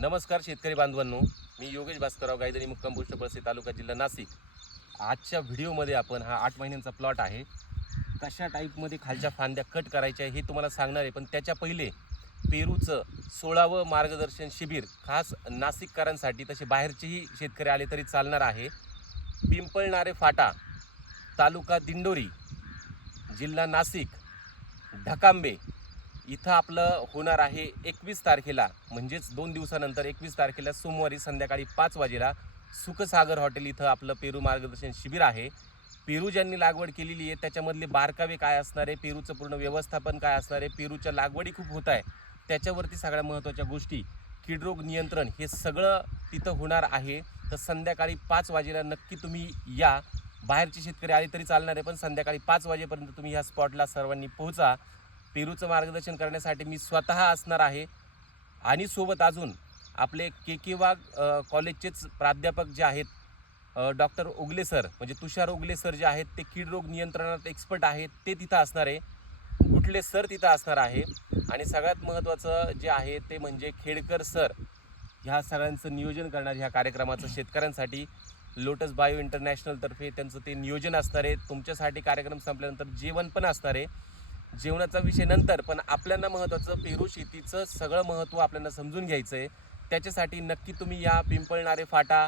नमस्कार शेतकरी बांधवांनो मी योगेश भास्करराव गायदरी मुक्काम पोस्ट पळसे तालुका जिल्हा नाशिक. आजच्या व्हिडिओमध्ये आपण हा आठ महिन्यांचा प्लॉट आहे. कशा टाईपमध्ये खालच्या फांद्या कट करायच्या हे तुम्हाला सांगणार आहे. पण त्याच्या पहिले पेरूचं सोळावं मार्गदर्शन शिबिर खास नाशिककरांसाठी तसे बाहेरचेही शेतकरी आले तरी चालणार आहे. पिंपळणारे फाटा तालुका दिंडोरी जिल्हा नाशिक ढकांबे इथं आपलं होणार आहे एकवीस तारखेला म्हणजेच दोन दिवसानंतर एकवीस तारखेला सोमवारी संध्याकाळी पाच वाजेला सुखसागर हॉटेल इथं आपलं पेरू मार्गदर्शन शिबिर आहे. पेरू ज्यांनी लागवड केलेली आहे त्याच्यामधले बारकावे काय असणार आहे पेरूचं पूर्ण व्यवस्थापन काय असणार आहे पेरूच्या लागवडी खूप होत आहे त्याच्यावरती सगळ्या महत्त्वाच्या गोष्टी कीडरोग नियंत्रण हे सगळं तिथं होणार आहे. तर संध्याकाळी पाच वाजेला नक्की तुम्ही या. बाहेरचे शेतकरी आले तरी चालणार आहे पण संध्याकाळी पाच वाजेपर्यंत तुम्ही ह्या स्पॉटला सर्वांनी पोहोचा. पेरूचं मार्गदर्शन करण्यासाठी मी स्वतः असणार आहे. आणि सोबत अजून आपले के के वाघ कॉलेजचेच प्राध्यापक जे आहेत डॉक्टर उगले सर म्हणजे तुषार उगले सर जे आहेत ते कीड रोग नियंत्रणात एक्सपर्ट आहेत ते तिथं असणार आहे. कुठले सर तिथं असणार आहे. आणि सगळ्यात महत्त्वाचं जे आहे ते म्हणजे खेडकर सर. ह्या सगळ्यांचं नियोजन करणार ह्या कार्यक्रमाचं शेतकऱ्यांसाठी. लोटस बायो इंटरनॅशनलतर्फे त्यांचं ते नियोजन असणार आहे. तुमच्यासाठी कार्यक्रम संपल्यानंतर जेवण पण असणार आहे. जेवणाचा विषय नंतर पण आपल्याला महत्त्वाचं पेरू शेतीचं सगळं महत्त्व आपल्याला समजून घ्यायचं आहे त्याच्यासाठी नक्की तुम्ही या पिंपळणारे फाटा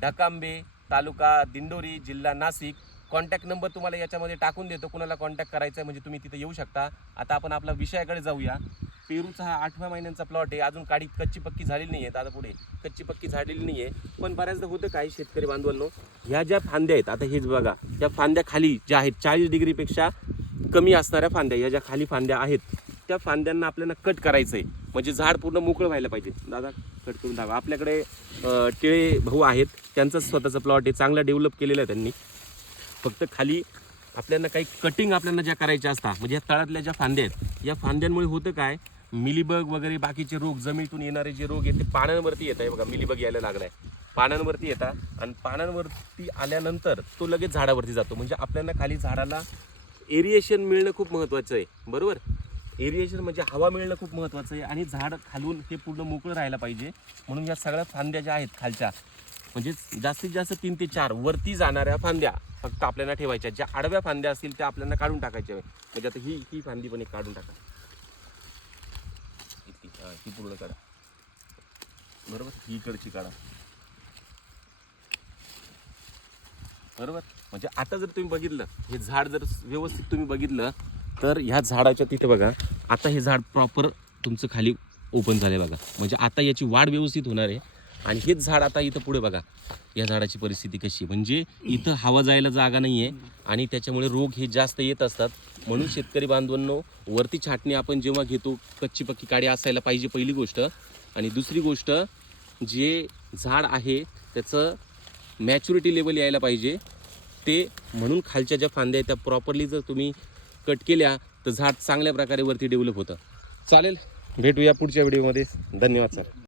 ढकांबे तालुका दिंडोरी जिल्हा नाशिक कॉन्टॅक्ट नंबर तुम्हाला याच्यामध्ये टाकून देतो. कुणाला कॉन्टॅक्ट करायचा आहे म्हणजे तुम्ही तिथे येऊ शकता. आता आपण आपला विषयाकडे जाऊया. पेरूचा हा आठव्या महिन्यांचा प्लॉट आहे. अजून काडी कच्ची पक्की झालेली नाही आहे आता पुढे कच्ची पक्की झालेली नाही आहे पण बऱ्याचदा होतं काही शेतकरी बांधवांनो ह्या ज्या फांद्या आहेत आता हेच बघा त्या फांद्या खाली ज्या आहेत चाळीस डिग्रीपेक्षा कमी असणाऱ्या फांद्या या ज्या खाली फांद्या आहेत त्या फांद्यांना आपल्याला कट करायचं आहे म्हणजे झाड पूर्ण मोकळं व्हायला पाहिजे. दादा कट करून दाखवा. आपल्याकडे टिळे भाऊ आहेत. त्यांचं स्वतःचं प्लॉट आहे. चांगला डेव्हलप केलेलं आहे त्यांनी. फक्त खाली आपल्याला काही कटिंग आपल्याला ज्या करायच्या असतात म्हणजे या तळातल्या ज्या फांद्या आहेत या फांद्यांमुळे होतं काय? मिलीबग वगैरे बाकीचे रोग जमिनीतून येणारे जे रोग आहेत ते पानांवरती येत आहे. बघा मिलीबग यायला लागलाय. पानांवरती येतात. आणि पानांवरती आल्यानंतर तो लगेच झाडावरती जातो. म्हणजे आपल्याला खाली झाडाला एरिएशन मिळणं खूप महत्त्वाचं आहे. बरोबर? एरिएशन म्हणजे हवा मिळणं खूप महत्त्वाचं आहे आणि झाड खालून हे पूर्ण मोकळं राहायला पाहिजे. म्हणून या सगळ्या फांद्या ज्या आहेत खालच्या म्हणजे जास्तीत जास्त तीन ते चार वरती जाणाऱ्या फांद्या फक्त आपल्याला ठेवायच्या. ज्या आडव्या फांद्या असतील त्या आपल्याला काढून टाकायच्या. म्हणजे आता ही ही फांदी पण एक काढून टाका. इतकी ही पूर्ण काढा बरोबर? ही इकडची काढा. बरोबर? म्हणजे आता जर तुम्ही बघितलं हे झाड जर व्यवस्थित तुम्ही बघितलं तर ह्या झाडाच्या तिथे बघा आता हे झाड प्रॉपर तुमचं खाली ओपन झाले बघा. म्हणजे आता याची वाढ व्यवस्थित होणार आहे. आणि हेच झाड आता इथं पुढे बघा या झाडाची परिस्थिती कशी आहे. म्हणजे इथं हवा जायला जागा नाही आहे आणि त्याच्यामुळे रोग हे जास्त येत असतात. म्हणून शेतकरी बांधवांनो वरती छाटणी आपण जेव्हा घेतो कच्ची पक्की काडी असायला पाहिजे पहिली गोष्ट. आणि दुसरी गोष्ट जे झाड आहे त्याचं मॅच्युरिटी लेवल यायला पाहिजे. ते म्हणून खालच्या ज्या फांद्या आहेत त्या प्रॉपरली जर तुम्ही कट केल्या तर झाड चांगल्या प्रकारे वरती डेव्हलप होतं. चालेल भेटूया पुढच्या व्हिडिओमध्ये. धन्यवाद सर.